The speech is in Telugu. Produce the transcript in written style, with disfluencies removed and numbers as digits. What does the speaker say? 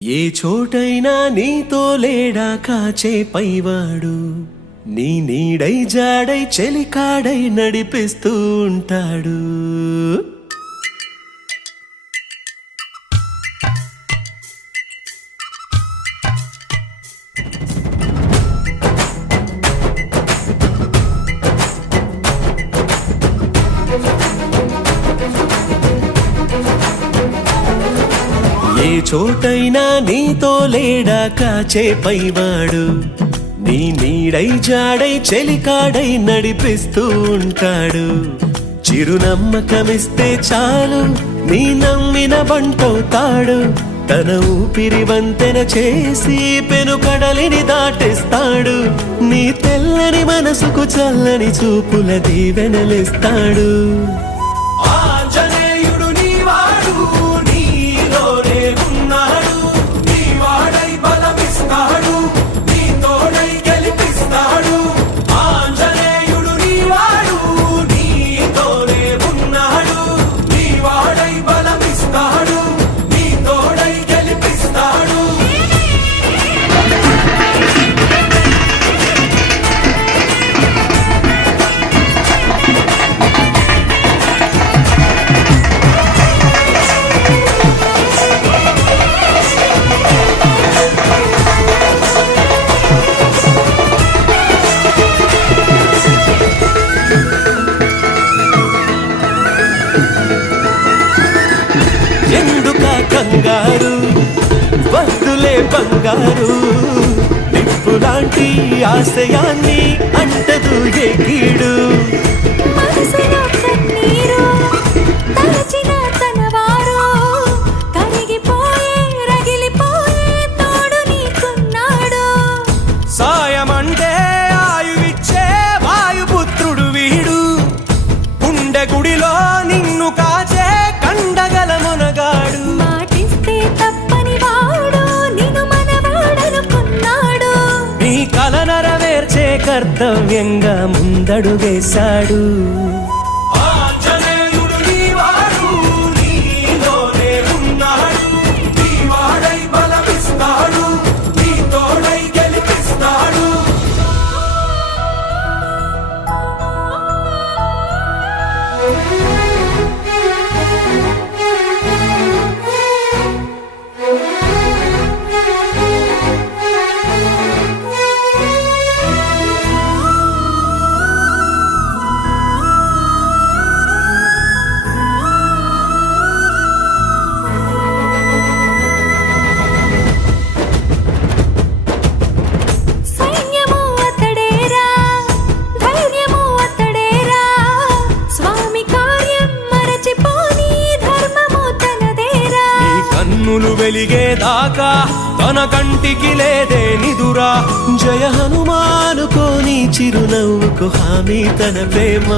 ఏ చోటైనా నీతో లేడా కాచే పైవాడు, నీ నీడై జాడై చెలికాడై నడిపిస్తూ ఉంటాడు. ఏ చోటైనా నీతో లేడా కాచే పైవాడు, నీ నీడై జాడై చెలికాడై నడిపిస్తూ ఉంటాడు. చిరునమ్మకమిస్తే చాలు నీ నమ్మిన బంటవుతాడు. తన ఊపిరి వంతెన చేసి పెను కడలిని దాటిస్తాడు. నీ తెల్లని మనసుకు చల్లని చూపుల దీవెనలిస్తాడు. కంగారు వద్దులే బంగారు, నిప్పులాంటి ఆశయాన్ని అంటదు ఏ కీడు. సాయమంటే ఆయువిచ్చే వాయుపుత్రుడు వీడు, గుండె గుడిలో నిన్ను కాచే కండగల మునగాడు. నెరవేర్చే కర్తవ్యంగా ముందడుగేశాడు. వెలిగేదాకా తన కంటికి లేదే నిదురా. జయ హనుమానుకోని చిరునవ్వుకు హామీ తన ప్రేమ.